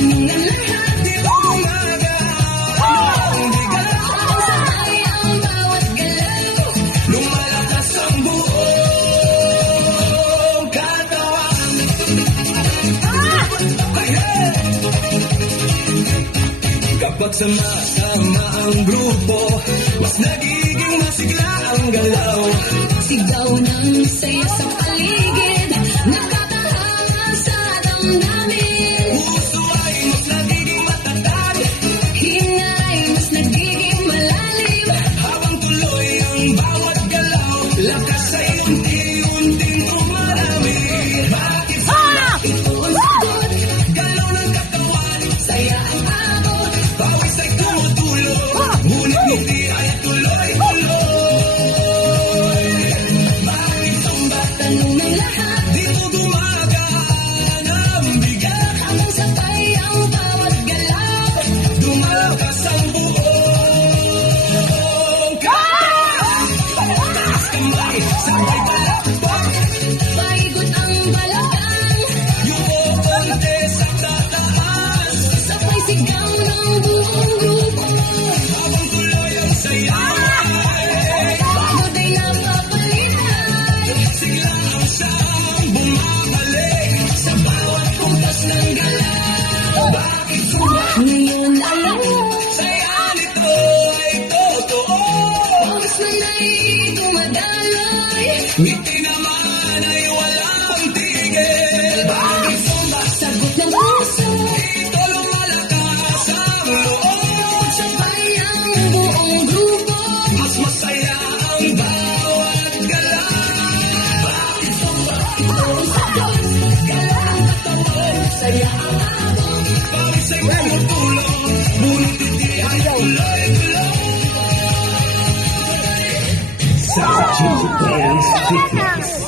tanong ng lahat, di ba umaga? Ang bigat, ang sabay ang bawat galaw. Lumalakas ang buong katawan. Kapag sama-sama ang grupo, mas nagiging masigla ang galaw. Sigaw ng saya sa paligid, nakatahanga sa damdamin. Puso ay mas nagiging matatag, hinga ay mas nagiging malalim. Habang tuloy ang bawat galaw, lakas ay unti-unting tumarami. Bakit ito ang sagot? Galaw ng katawan, saya ang abot. Pawis ay tumutulo, ngunit hindi ay tuloy-tuloy. Bakit tumba? Tanong ng lahat, dito gumagaan ang bigat. Habang sabay ang bawat galaw, dumalakas ang buong katawan. Taas kamay, sabay palakpak, paigot ang balakang. Yuko konti sa tataas, sabay sigaw ng buong grupo. Habang tuloy ang saya, pagod ay napapalitan. Sila ang siyang bumabalik sa bawat puntas ng galaw. Bakit suwa? Ngayon alam mo, saya nito ay totoo. Pawis man ay dumadaloy, ngiti naman ay walang tigil. Bakit sumba? Sagot ng puso, dito lumalakas ang loob. Sabay ang buong grupo, mas masaya ang bawat galaw. Bakit sumba? Ito ang sagot. Galaw ang katawan, saya ang abot. Pawis ay tumutulong, ngunit hindi ay tuloy-tuloy. Sa Chico Dance Fitness.